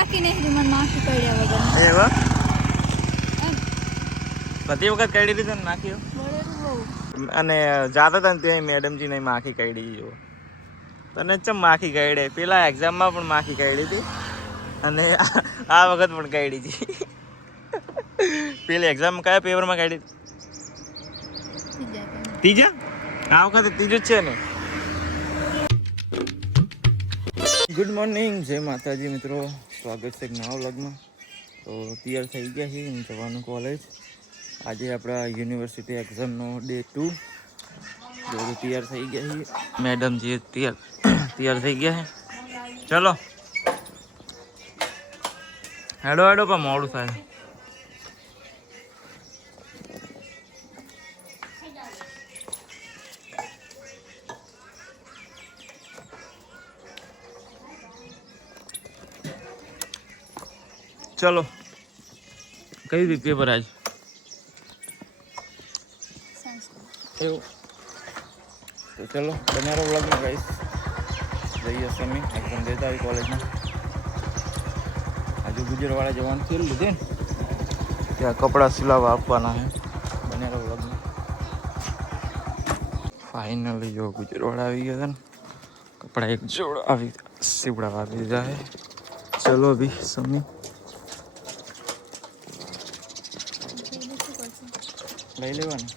બાકી નહીં મને માખી પડ્યા વગર એવા બધી વખત કાઢી દીધી ને માખીઓ અને જાતા હતા ને ત્યાં મેડમજી ને માખી કાઢી જો તને ચમ માખી કાઢે પેલા એક્ઝામમાં પણ માખી કાઢી હતી અને આ વખત પણ કાઢી હતી પેલી એક્ઝામ કયા પેપરમાં કાઢી ત્રીજા આ વખતે ત્રીજું જ છે ને ગુડ મોર્નિંગ જય માતાજી મિત્રો સ્વાગત છે એક નવા વ્લોગમાં તો તૈયાર થઈ ગયા છીએ જવાનું કોલેજ આજે આપણા યુનિવર્સિટી એક્ઝામનો ડે 2 બધું તૈયાર થઈ ગયા છીએ મેડમજી તૈયાર થઈ ગયા છે ચલો હેડો હેડો પણ મોડું થાય चलो कई भी पेपर आज तो चलो बना रहो व्लॉग में गाइस जइए समी एग्जाम देता है कॉलेज में आज गुजरवाड़ा जवान खेल लीधे क्या कपड़ा सिलावा आपवाना है बना रहो व्लॉग में फाइनली जो गुजरवाड़ा આવી ગયા था कपड़ा एक जोड़ આવી सिवड़ा આવી જાય चलो अभी समी લઈ લેવાનું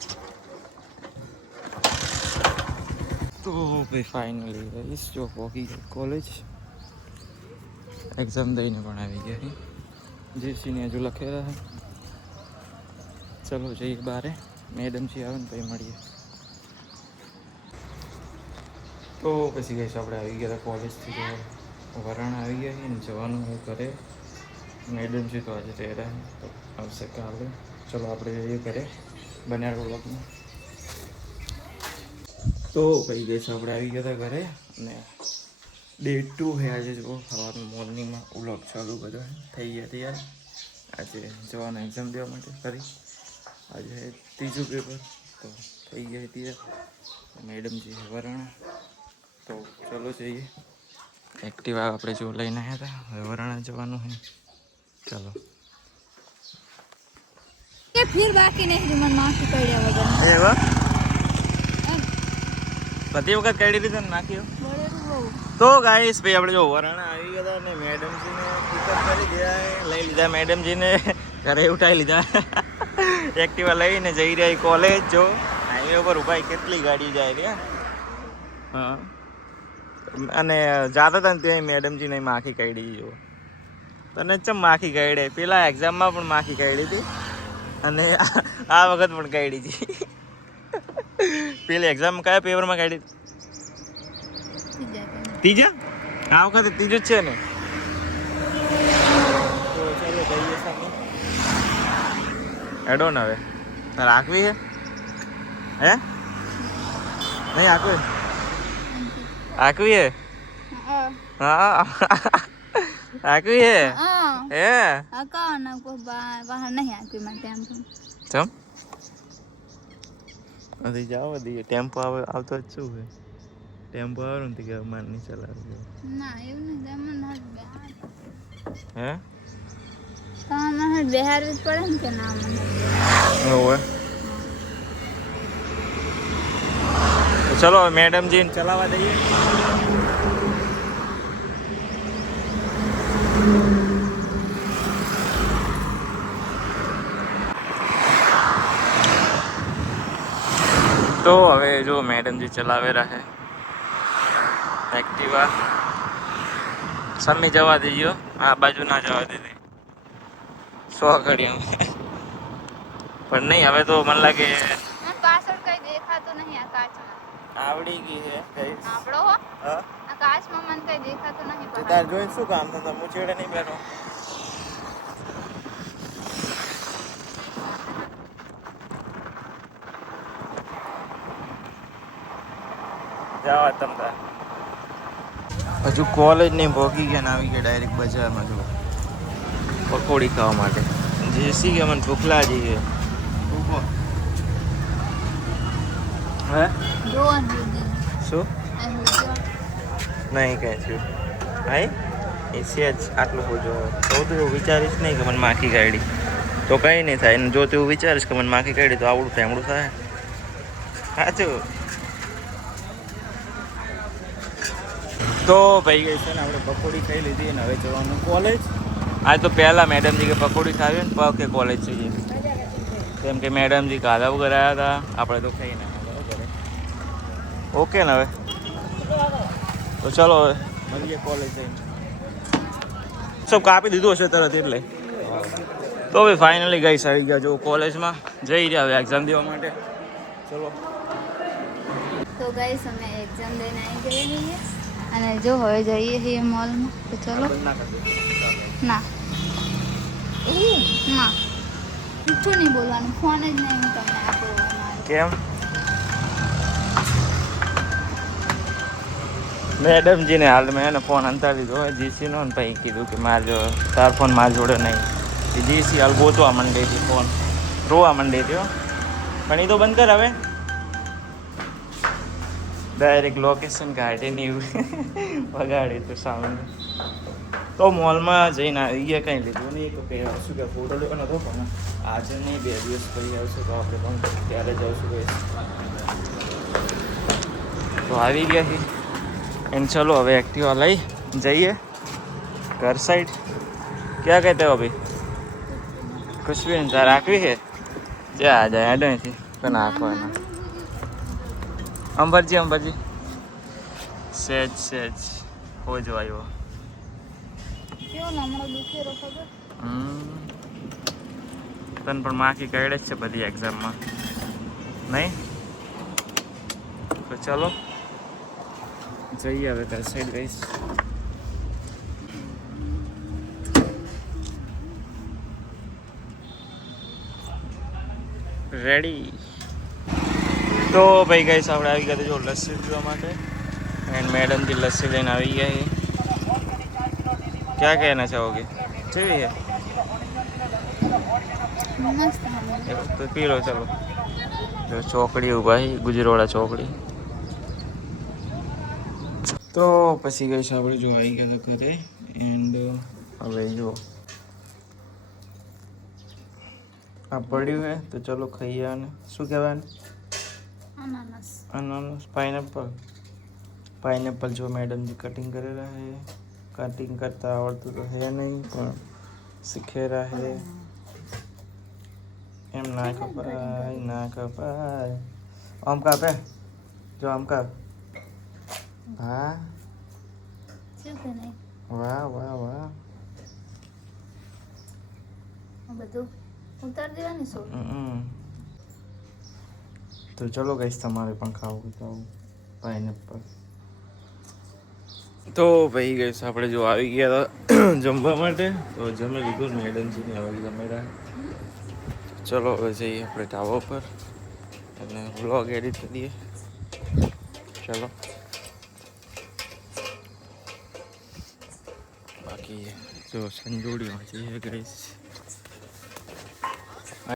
તો ભાઈ ફાઇનલી રહીશ જો પહોંચી ગઈ કોલેજ એક્ઝામ દઈને પણ આવી ગયા જેસીને હજુ લખેલા છે ચલો જઈએ બારે મેડમજી આવે ને પછી મળીએ તો પછી ગઈશ આપણે આવી ગયા કોલેજથી તો વરાણ આવી ગયા ને જવાનું હોય કરે મેડમજી તો આજે તૈયાર તો આવશે કાલે ચલો આપણે એ કરે બન્યા વ્લોગમાં તો કઈ ગઈ છે આપણે આવી ગયા હતા ઘરે અને ડે 2 છે આજે જો સવારમાં મોર્નિંગમાં વ્લોગ ચાલુ બધા થઈ ગયા તૈયાર આજે જવાનું એક્ઝામ દેવા માટે ફરી આજે ત્રીજું પેપર તો થઈ ગયા તૈયાર મેડમજી વરાણા તો ચલો જઈએ એક્ટિવા આપણે જો લઈને આવ્યા હતા હવે વરાણા જવાનું છે ચલો फिर बाकी नहीं मन माखी પડ્યા વગર એવા બધી વખત કાઢી દીધી ને માખીઓ તો ગાઈસ ભાઈ આપણે જો વરાણા આવી ગયા ને મેડમજીને પિકઅપ કરી દીધા લઈ લીધા મેડમજીને ઘરે ઉઠાવી લીધા એક્ટિવા લઈને જઈ રહી કોલેજ જો હાઈવે ઉપર ઉભા કેટલી ગાડી જાય રે હા અને જાતા હતા ને ત્યાં મેડમજીને માખી કાઢી જો તને ચમ માખી કાઢે પેલા એક્ઝામમાં પણ માખી કાઢી હતી અને આ વખત પણ કાઢી હતી પેલી એક્ઝામ કયા પેપરમાં કાઢી ત્રીજા આ વખતે ત્રીજું જ છે ને તો ચાલો જઈએ સામે હેડો ને હવે તારે આંકવી હે નહીં આંકવી આંકવી હે હા આંકવી હે હે અકાઉન્ટ કો બહાર નહીં આંકવી માટે આમ ચમ અધી જાવ દી ટેમ્પો આવે આવતો જ શું હે ટેમ્પો આવે ને કે માન નહીં ચલાવે ના એવું નહીં જમન હટ બહાર હે તામાં હટ બહાર જ પડે ને કે ના મને ઓય તો ચલો મેડમ જીને ચલાવવા દઈએ तो હવે જો મેડમજી ચલાવે રહે એક્ટિવા સમી જવા દેજો આ બાજુ ના જવા દીધી 100 ઘડિયા પણ નહીં હવે તો મને લાગે પાછળ કઈ દેખાતો નહીં આ કાચમાં આવડી ગઈ છે કઈ આપણો હો આ કાચમાં મને કઈ દેખાતો નહીં તો તાર જોઈ શું કામ થતા હું છેડે નહીં બેઠો જાવા તમતા હજુ કોલેજ નહીં ભોગી ગયા ને આવી ગયા ડાયરેક્ટ બજારમાં જો પકોડી ખાવા માટે જેસી કે મને ભૂખ લાગી છે હે શું નહીં કઈ છું હાઈ એ સેજ આટલું હોજો. તો તું એવું વિચારીશ નહીં કે મને માખી કાઢી તો કંઈ નહીં થાય. અને જો તું એવું વિચારીશ કે મને માખી કાઢી તો આવડું ટેમડું થાય. સાચું. તો ભાઈ ગઈ છે ને આપણે પકોડી ખાઈ લીધી અને હવે જવાનું કોલેજ. આજ તો પહેલાં મેડમજી કે પકોડી ખાવી ને કે કોલેજ જઈએ, કેમ કે મેડમજી કાદા વગર આવ્યા હતા. આપણે તો ખાઈ ના બરાબર. ઓકે ને હવે તો ચલો હવે મળીએ કોલેજ જઈને. સબ કાપી દીધું હશે તરત એટલે. તો હવે ફાઇનલી ગઈશ આવી ગયા જો કોલેજમાં જઈ રહ્યા હવે એક્ઝામ દેવા માટે. ચલો તો ગાઈસ અમે એક્ઝામ દઈને આવી ગઈએ છીએ અને જો હવે જઈએ છીએ મોલમાં. તો ચલો. ના ના જૂઠું નહીં બોલવાનું, ફોન જ નહીં હું તમને આપો. કેમ? મેડમજીને હાલ મેં એને ફોન અંતાડી દીધો હોય જીસીનો ને પછી કીધું કે મારે તાર ફોન મારી જોડે નહીં. જીસી હાલ ગોતવા માંડી હતી, ફોન રોવા માંડી હતી. પણ એ તો બંધ કર હવે. ડાયરેક્ટ લોકેશન કાઢીને વગાડી તો સાઉન્ડ. તો મોલમાં જઈને આવી ગયા, કંઈ લીધું નહીં. તો શું કે ફોટો લેવાનો હતો પણ આજે નહીં, 2 દિવસ પછી આવશે તો આપણે પણ ત્યારે જઈશું. ભાઈ તો આવી ગયા છીએ એન્ડ ચલો હવે એક્ટિવા લઈ જઈએ ઘર સાઈડ. ક્યાં કહેते हो अभी? कुछ भी नहीं तार आखवी है जा आ जाए ऐड नहीं પણ આખવાના. અંબરજી સેજ હો જો આવ્યો. કેવો લમણો દુખેરો ખબર? તને પણ માખી કાઢે જ છે બધી એક્ઝામમાં નહીં? તો ચલો જઈએ હવે ઘર સાઈડ ગઈશ. રેડી. તો ભાઈ ગઈશ આપણે આવી ગયા જો લસ્સી પીવા માટે એન્ડ મેડમજી લસ્સી લઈને આવી ગયા છે. क्या कहना चाहोगे? ठीक है મસ્ત. તો પી લો ચલો. જો ચોકડી ઉભા છે, ગુજરોડા ચોકડી. તો પછી ગઈ છે આપણે જો આવી ગયા તો ઘરે એન્ડ હવે જો આ પડ્યું હે તો ચલો ખાઈએ. આને શું કહેવાય? અનાનસ પાઇનએપલ જો મેડમજી કટિંગ કરેલા હે. कटिंग करता आवड़તું તો હે નહીં પણ શીખેલા હે. એમ ના કપાય. આમ કાપે જો આમ કાપ. હા વાહ વાહ વાહ. બધું ઉતાર દેવાની છો. તો ચલો ગઈશ તમારે પણ ખાવું તો પાઇનએપલ. તો ભાઈ ગઈશ આપણે જો આવી ગયા હતા જમવા માટે તો જમી લીધું. મેડમજીને હવે જમેરા. ચલો હવે જઈએ આપણે ઢાબા પર અને વ્લોગ એડિટ કરીએ. ચલો બાકી જો સંજોડીમાં જઈએ ગઈશ.